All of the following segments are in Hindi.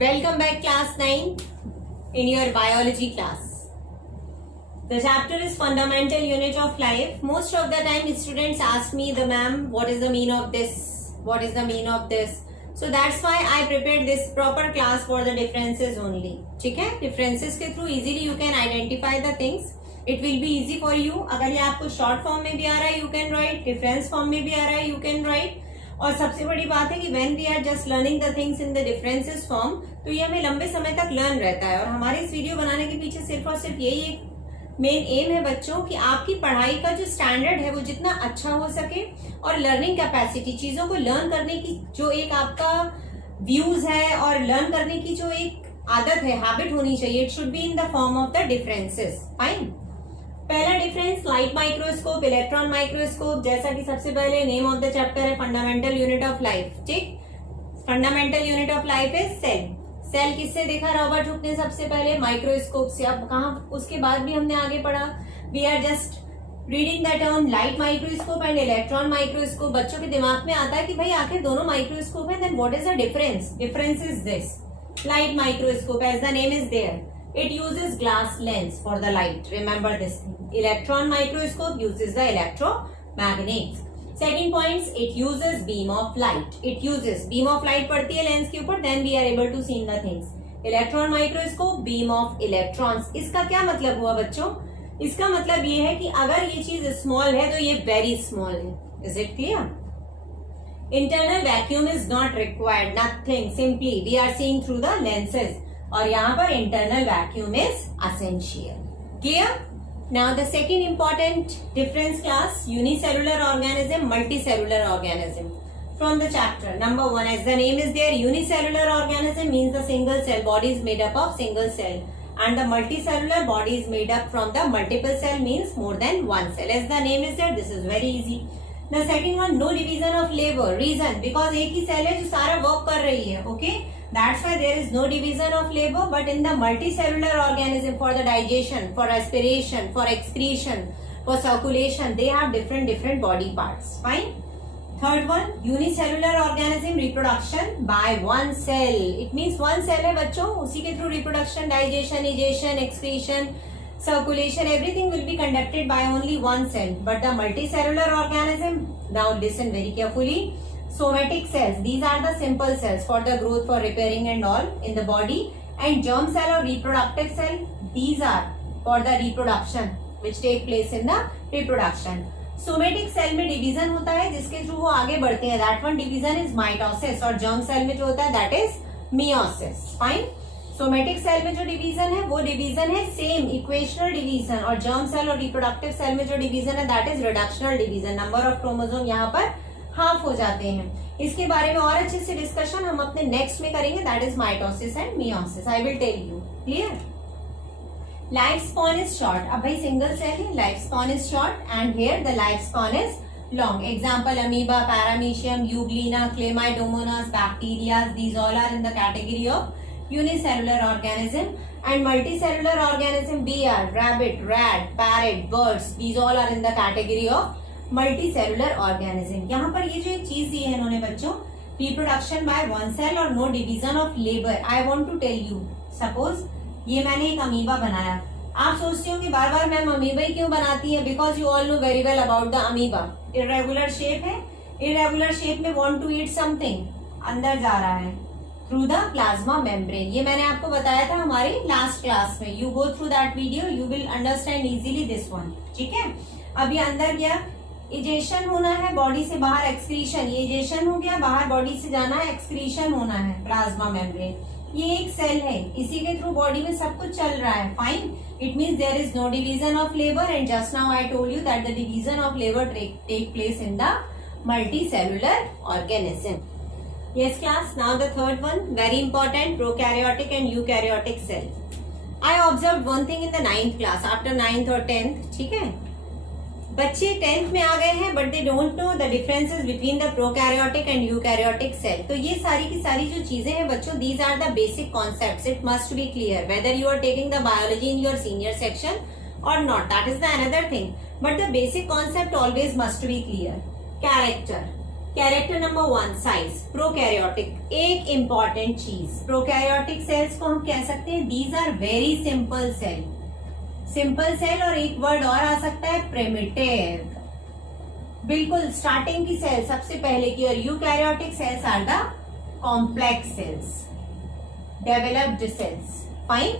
Welcome back class 9 in your biology class. The chapter is fundamental unit of life. Most of the time students ask me, the ma'am, what is the meaning of this? What is the meaning of this? So that's why I prepared this proper class for the differences only. ठीक है? Differences के through easily you can identify the things. It will be easy for you. अगर ये आपको short form में भी आ रहा है, you can write. Difference form में भी आ रहा है, you can write. और सबसे बड़ी बात है कि when we are just learning the things in the differences form, तो ये हमें लंबे समय तक लर्न रहता है. और हमारे इस वीडियो बनाने के पीछे सिर्फ और सिर्फ यही एक मेन एम है बच्चों कि आपकी पढ़ाई का जो स्टैंडर्ड है वो जितना अच्छा हो सके और लर्निंग कैपेसिटी, चीजों को लर्न करने की जो एक आपका व्यूज है और लर्न करने की जो एक आदत है, हैबिट होनी चाहिए. It should be in the form of the differences. Fine. पहला difference light microscope, electron microscope. जैसा कि सबसे पहले नेम ऑफ द चैप्टर है फंडामेंटल यूनिट ऑफ लाइफ. ठीक, fundamental unit of life is cell. Cell किससे देखा रॉबर्ट हुक ने सबसे पहले? माइक्रोस्कोप से. अब कहा उसके बाद भी हमने आगे पढ़ा. We are just reading the term light microscope and electron microscope. बच्चों के दिमाग में आता है कि भाई आखिर दोनों माइक्रोस्कोप है, then what is the difference? Difference is this. Light microscope, as the name is there, it uses glass lens for the light. Remember this thing. Electron microscope uses the electromagnets. Second points, it uses beam of light. It uses beam of light पड़ती है लेंस के ऊपर, then we are able to see the things. Electron microscope, beam of electrons. इसका क्या मतलब हुआ बच्चों? इसका मतलब ये है कि अगर ये चीज स्मॉल है तो ये वेरी स्मॉल है. Is it clear? Internal vacuum is not required. Nothing. Simply we are seeing through the lenses. और यहाँ पर internal vacuum is essential. Clear? Now the second important difference class, unicellular organism, multicellular organism. From the chapter number 1, as the name is there, unicellular organism means the single cell body is made up of single cell and the multicellular body is made up from the multiple cell, means more than one cell. As the name is there, this is very easy. The second one, no division of labor. Reason, because एक ही सेल है जो सारा वर्क कर रही है. Okay, that's why there is no division of labor. But in the multicellular organism, for the digestion, for respiration, for excretion, for circulation, they have different body parts. Fine. Third one, unicellular organism, reproduction by one cell. It means one cell है बच्चों, उसी के through reproduction, digestion, egestion, excretion, circulation, everything will be conducted by only one cell. But the multicellular organism, now listen very carefully. Somatic cells, these are the simple cells for the growth, for repairing and all in the body. And germ cell or reproductive cell, these are for the reproduction, which take place in the reproduction. Somatic cell में डिवीजन होता है जिसके थ्रू वो आगे बढ़ते हैं. That one division is mitosis. और जर्म सेल में जो होता है that is meiosis. Fine. Somatic cell में जो डिवीजन है वो डिवीजन है सेम इक्वेशनल डिवीजन. और जर्म सेल और रिप्रोडक्टिव सेल में जो डिवीजन है that is reductional division. Number of chromosome यहाँ पर हाफ हो जाते हैं. इसके बारे में और अच्छे से डिस्कशन हम अपने नेक्स्ट में करेंगे. That is mitosis and meiosis. I will tell you. Clear? Life span is short. अब भाई सिंगल सेल है, life span is short and here the life span is long. Example amoeba, paramecium, euglena, chlamydomonas, bacteria, these all are in the category of unicellular organism. And multicellular organism, deer, rabbit, rat, parrot, birds, these all are in the category of multicellular organism. यहाँ पर ये जो एक चीज दी है इन्होंने बच्चों, रिप्रोडक्शन बाय वन सेल और no division of labour. I want to tell you, suppose ये मैंने एक अमीबा बनाया. आप सोचते हो कि बार बार मैम अमीबा ही क्यों बनाती है? Because you all know very well about the amoeba. Irregular shape है, इरेगुलर शेप में वांट टू ईट समथिंग, अंदर जा रहा है थ्रू द प्लाज्मा मेम्ब्रेन. ये मैंने आपको बताया था हमारी लास्ट क्लास में. You go through that video, you will understand easily this one. ठीक है? अब ये अंदर गया, इजेशन होना है बॉडी से बाहर, एक्सक्रीशन. ये इजेशन हो गया, बाहर बॉडी से जाना है, एक्सक्रीशन होना है प्लाज्मा मेम्ब्रेन. ये एक सेल है, इसी के थ्रू बॉडी में सब कुछ चल रहा है. Fine. It means there is no division of labour. And just now I told you that the division of labour take place in the multicellular organism. Yes class, now the third one, very important, prokaryotic and eukaryotic cell. I observed one thing in the 9th class, after 9th or 10th, ठीक है? बच्चे 10th में आ गए हैं but they don't know the differences between the prokaryotic and eukaryotic cell. तो ये सारी की सारी जो चीजें हैं बच्चों, these are the basic concepts. It must be clear whether you are taking the biology in your senior section or not. That is the another thing. But the basic concept always must be clear. Character. Character number 1 size, prokaryotic. एक इंपॉर्टेंट चीज, प्रोकैरियोटिक सेल्स को हम कह सकते हैं these are very simple cell. Simple cell और एक वर्ड और आ सकता है प्रिमिटिव। बिल्कुल स्टार्टिंग की सेल सबसे पहले की। और eukaryotic cells are the complex cells, developed cells. Fine.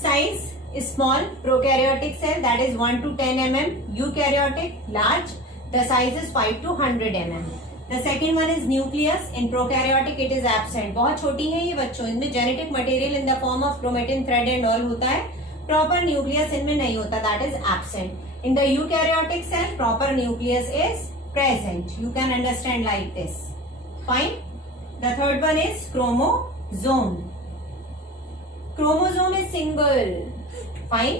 Size small, prokaryotic cell that is 1 to 10 mm, eukaryotic large, the size is 5 to 100 mm. The second one is nucleus. In prokaryotic it is absent. बहुत छोटी है ये बच्चों, इनमें genetic material in the form of chromatin thread and all होता है, प्रॉपर न्यूक्लियस इनमें नहीं होता, that is absent. In the eukaryotic cell proper nucleus is present, you can understand like this. Fine. The third one is chromosome. Chromosome is single, fine,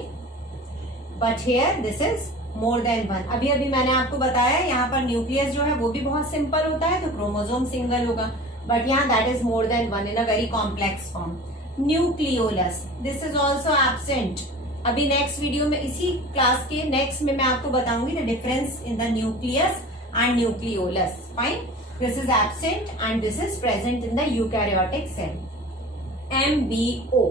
but here this is more than one. अभी अभी मैंने आपको बताया यहाँ पर न्यूक्लियस जो है वो भी बहुत सिंपल होता है, तो क्रोमोसोम सिंगल होगा, बट यहाँ that is more than one in a very complex form. Nucleolus, this is also absent. अभी नेक्स्ट वीडियो में, इसी क्लास के नेक्स्ट में मैं आपको बताऊंगी the difference in the nucleus and nucleolus. Fine. This is absent and this is present in the eukaryotic cell. MBO,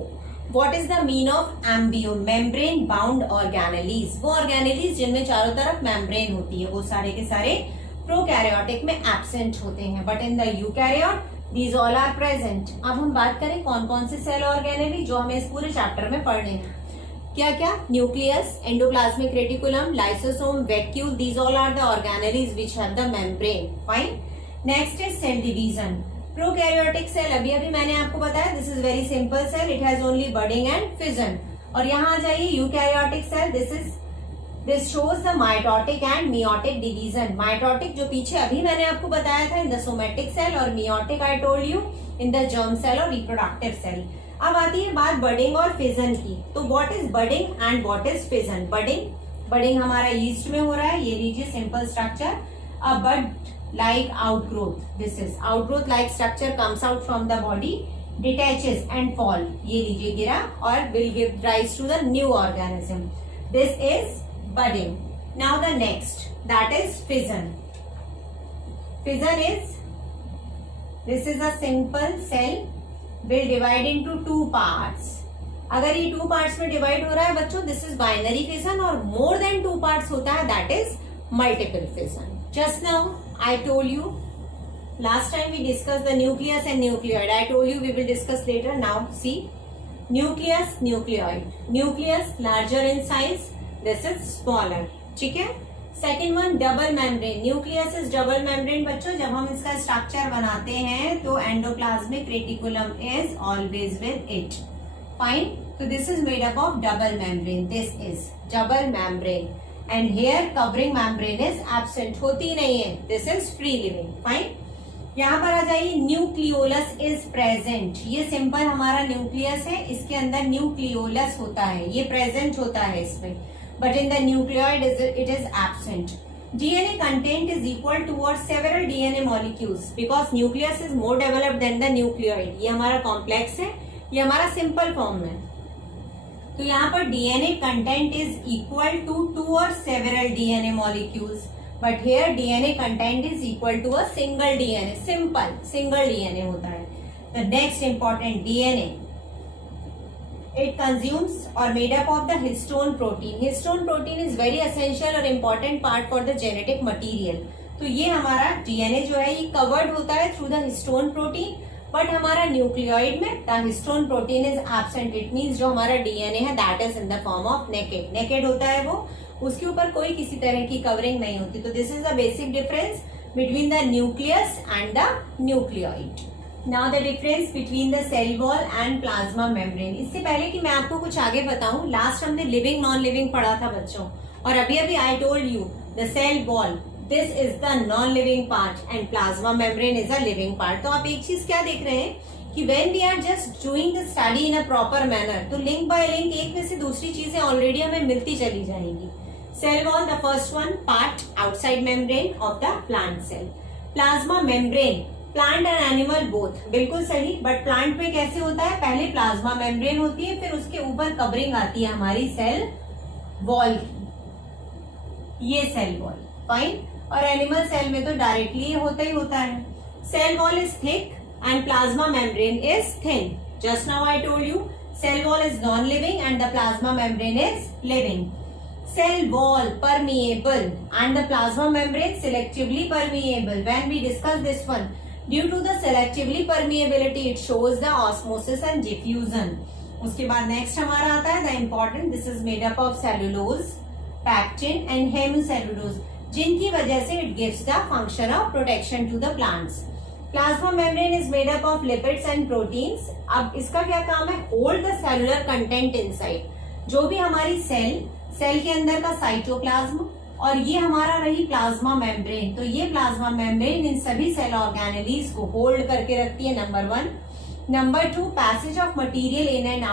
What is the mean of MBO? Membrane bound organelles। वो organelles जिनमें चारों तरफ membrane होती है, वो सारे के सारे प्रोकैरियोटिक में एब्सेंट होते हैं, but in the eukaryote these all are present। अब हम बात करें कौन कौन से सेल ऑर्गेनेली जो हमें इस पूरे चैप्टर में पढ़ने हैं। क्या क्या? Nucleus, endoplasmic reticulum, lysosome, vacuole, these all are the organelles which have the membrane। Fine। Next is cell division. Prokaryotic cell अभी अभी मैंने आपको बताया, this is very simple cell, it has only budding and fission. और यहाँ आ जाइए eukaryotic cell, this shows the mitotic and meiotic division. Mitotic जो पीछे अभी मैंने आपको बताया था इन द सोमेटिक सेल, और meiotic I told you in the germ cell और रिप्रोडक्टिव सेल। अब आती है बात बडिंग और फिजन की। तो what is budding and what is fission? Budding हमारा ईस्ट में हो रहा है, ये लीजिए simple structure, a bud like outgrowth, this is outgrowth like structure comes out from the body, detaches and fall, ये लीजिए गिरा, और will give rise to the new organism, this is budding। now the next, that is fission। fission is, this is a simple cell will divide into two parts। अगर ये two parts में divide हो रहा है बच्चों, this is binary fission, और more than two parts होता है, that is multiple fission। just now I told you, last time we discussed the nucleus and nucleoid, I told you we will discuss later। now see, nucleus, nucleoid, nucleus larger in size, this is smaller, ठीक है। second one double membrane, nucleus is double membrane बच्चों, जब हम इसका स्ट्रक्चर बनाते हैं तो endoplasmic reticulum is always with it। fine। so this is made up of double membrane, this is double membrane, and here covering membrane is absent, होती नहीं है, this is free living। fine। यहाँ पर आ जाइए, न्यूक्लियोलस इज प्रेजेंट। ये सिंपल हमारा न्यूक्लियस है, इसके अंदर न्यूक्लियोलस होता है, ये प्रेजेंट होता है इसमें, but in the nucleoid it is absent. DNA content is equal towards several DNA molecules because nucleus is more developed than the nucleoid। ये हमारा कॉम्प्लेक्स है, ये हमारा सिंपल फॉर्म है, तो यहाँ पर DNA content is equal to two or several DNA molecules, but here DNA content is equal to a single DNA, simple single DNA होता है। The next important DNA, it consumes or made up of the histone protein। histone protein is very essential और important part for the genetic material। तो ये हमारा DNA जो है ये covered होता है through the histone protein, but हमारा न्यूक्लियोइड में the histone protein is absent. It means जो हमारा डीएनए है that is in the form of naked, naked होता है वो, उसके ऊपर कोई किसी तरह की कवरिंग नहीं होती। तो this is the basic difference between the nucleus and the nucleoid. Now the difference between the cell wall and plasma membrane. इससे पहले कि मैं आपको कुछ आगे बताऊं, लास्ट हमने लिविंग नॉन लिविंग पढ़ा था बच्चों, और अभी अभी I told you the cell wall this is the non living part and plasma membrane is a living part. तो आप एक चीज क्या देख रहे हैं कि when we are just doing the study in a proper manner, तो लिंक बाय लिंक एक में से दूसरी चीजें ऑलरेडी हमें मिलती चली जाएंगी। Cell wall, the first one part outside membrane of the plant cell. Plasma membrane, plant and animal both, बिल्कुल सही, बट प्लांट में कैसे होता है, पहले प्लाज्मा मेम्ब्रेन होती है, फिर उसके ऊपर कवरिंग आती है हमारी सेल वॉल की, ये सेल वॉल। फाइन। और एनिमल सेल में तो डायरेक्टली होता ही होता है. Cell wall is thick and plasma membrane is thin. Just now I told you cell wall is non-living and the plasma membrane is living. Cell wall permeable and the plasma membrane selectively permeable. When we discuss this one, due to the selectively permeability, it shows the osmosis and diffusion. उसके बाद next हमारा आता है the important. This is made up of cellulose, pectin and hemicellulose, जिनकी वजह से it gives the function of protection to the plants. Plasma membrane is made up of lipids and proteins. अब इसका क्या काम है? Hold the cellular content inside. जो भी हमारी सेल के अंदर का साइटोप्लाज्म और ये हमारा रही प्लाज्मा मेम्ब्रेन. तो ये प्लाज्मा मेम्ब्रेन इन सभी सेल ऑर्गेनेलीज को होल्ड करके रखती है. Number 1. Number 2, passage of material in and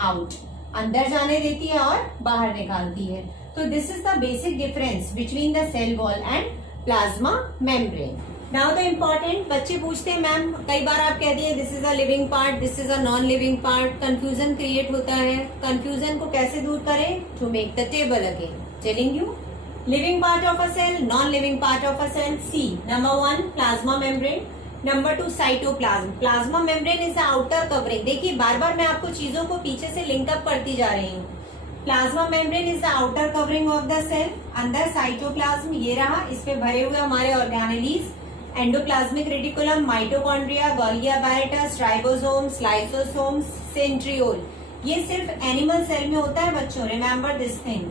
out. अंदर जाने देती है और बाहर निकालती है. तो this is the basic difference between the cell wall and plasma membrane. Now the important, बच्चे पूछते हैं मैम कई बार आप कहती हैं this is a living part, this is a non living part. Confusion create होता है. कंफ्यूजन को कैसे दूर करें? To make the table again. Telling you living part of a cell, non living part of a cell. See. Number 1 plasma membrane. Number 2 cytoplasm. Plasma membrane is the outer covering. देखिए बार बार मैं आपको चीजों को पीछे से लिंकअप करती जा रही हूँ. Plasma membrane is the outer covering of the cell. अंदर साइटोप्लाज्म ये रहा, इस पे भरे हुए हमारे organelles, endoplasmic reticulum, mitochondria, golgi apparatus, ribosomes, lysosomes, centriole. ये सिर्फ एनिमल सेल में होता है बच्चों. Remember this thing.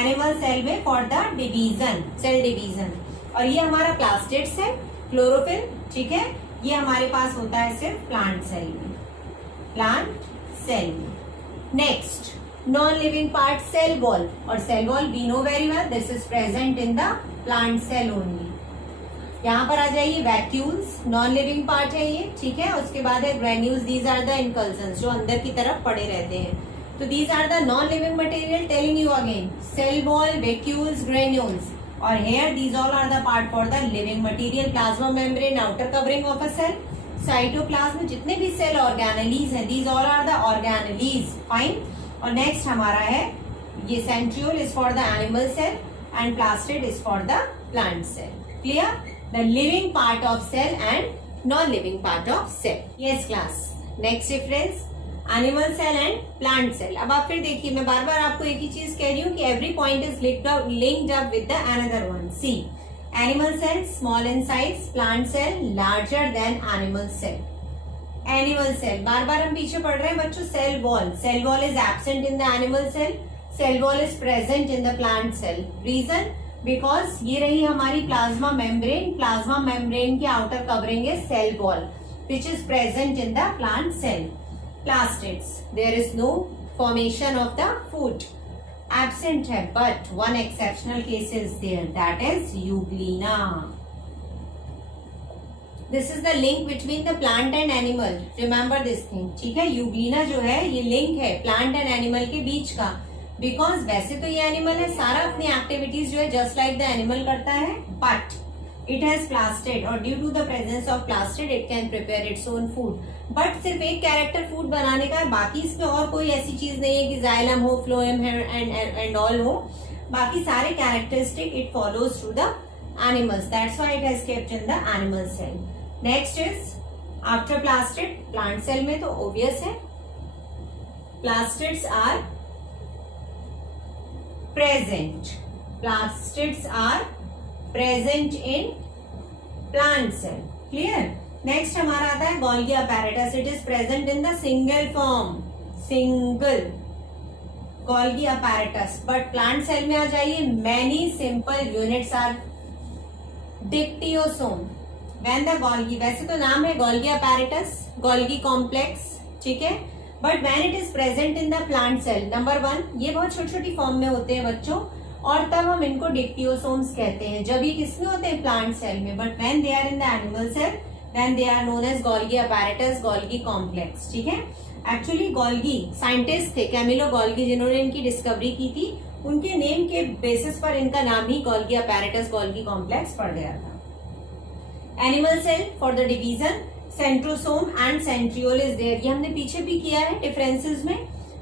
Animal cell में for the division, cell division. और ये हमारा प्लास्टिड सेल, क्लोरोफिल. ठीक है, ये हमारे पास होता है सिर्फ प्लांट सेल में. प्लांट सेल में. Next non living part cell wall. और cell wall we know very well this is present in the plant cell only. यहाँ पर आ जाइए वैक्यूल्स, नॉन लिविंग पार्ट है ये. ठीक है, उसके बाद है granules. These are the inclusions जो अंदर की तरफ पड़े रहते हैं. तो these are the non living material. Telling you again, cell wall, vacuoles, granules. और here these all are the part for the living material. Plasma membrane outer covering of a cell. Cytoplasm जितने भी सेल ऑर्गेनेलीज है these all are the organelles. Fine. और नेक्स्ट हमारा है ये centriole is for the animal cell and plastid is for the plant cell. Clear? The living part of cell and non-living part of cell. Yes class. Next difference, animal cell and plant cell. अब आप फिर देखिए, मैं बार बार आपको एक ही चीज कह रही हूँ कि every point is linked up with the another one. See, animal cell small in size, plant cell larger than animal cell. Animal cell, बार बार हम पीछे पढ़ रहे हैं बच्चों. Cell wall. Cell wall is absent in the animal cell. Cell wall is present in the plant cell. Reason? Because ये रही हमारी प्लाज्मा मेम्ब्रेन. प्लाज्मा मेम्ब्रेन की आउटर कवरिंग है cell wall which is present in the plant cell. Plastids, there is no formation of the food. Absent है, but one exceptional case is there, that is euglena. This is the link between the plant and animal. Remember this thing. ठीक है, यूग्लिना जो है ये लिंक है प्लांट एंड एनिमल के बीच का. बिकॉज वैसे तो ये एनिमल है, सारा अपनी एक्टिविटीज जो है जस्ट लाइक द एनिमल करता है, बट इट हैज प्लास्टिड और due to the presence of plastid it can prepare its own food. But सिर्फ एक कैरेक्टर फूड बनाने का है, बाकी इसमें और कोई ऐसी चीज नहीं है कि जाइलम हो, फ्लोएम एंड ऑल हो. बाकी सारे characteristic it follows through the animals. That's why it has kept in the animal cell. Next is after plastid. Plant cell में तो ऑब्वियस है, plastids are present. Plastids are present in plant cell. Clear? Next हमारा आता है Golgi apparatus. It is present in the single form. Single Golgi apparatus. But plant cell में आ जाइए, many simple units are dictyosome. When the Golgi, वैसे तो नाम है Golgi apparatus, Golgi complex. ठीक है, but when it is present in the plant cell. Number 1, ये बहुत छोटी छोटी फॉर्म में होते हैं बच्चों, और तब हम इनको डिक्टियोसोम्स कहते हैं. जब ये किसमें होते हैं? प्लांट सेल में. But when they are in the animal cell then they are known as Golgi apparatus, Golgi complex. ठीक है, एक्चुअली गोल्गी साइंटिस्ट थे, कैमिलो गोल्गी, जिन्होंने इनकी डिस्कवरी की थी. उनके नेम के बेसिस पर इनका नाम ही गोल्गी अपैरेटस, गोल्गी कॉम्प्लेक्स पड़ गया था. Animal cell for the division, centrosome and centriole is there. ये हमने पीछे भी किया है डिफरेंसेस में.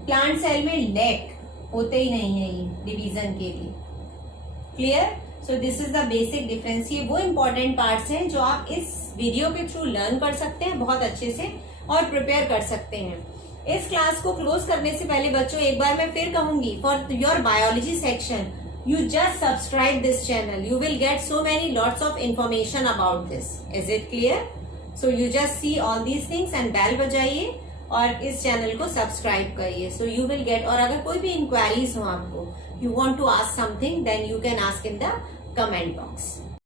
प्लांट सेल में लेक होते ही नहीं है ये डिवीजन के लिए. Clear? So this is the basic difference. ये वो इम्पोर्टेंट पार्ट्स हैं जो आप इस वीडियो के थ्रू लर्न कर सकते हैं बहुत अच्छे से और प्रिपेयर कर सकते हैं। इस क्लास को क्लोज करने से पहले बच्चों एक बार मैं फिर कहूंगी, for your biology section you just subscribe this channel. You will get so many lots of information about this. Is it clear? So you just see all these things and bell बजाइए और इस चैनल को सब्सक्राइब करिए. So you will get, और अगर कोई भी इंक्वायरीज हो आपको, you want to ask something, then you can ask in the comment box.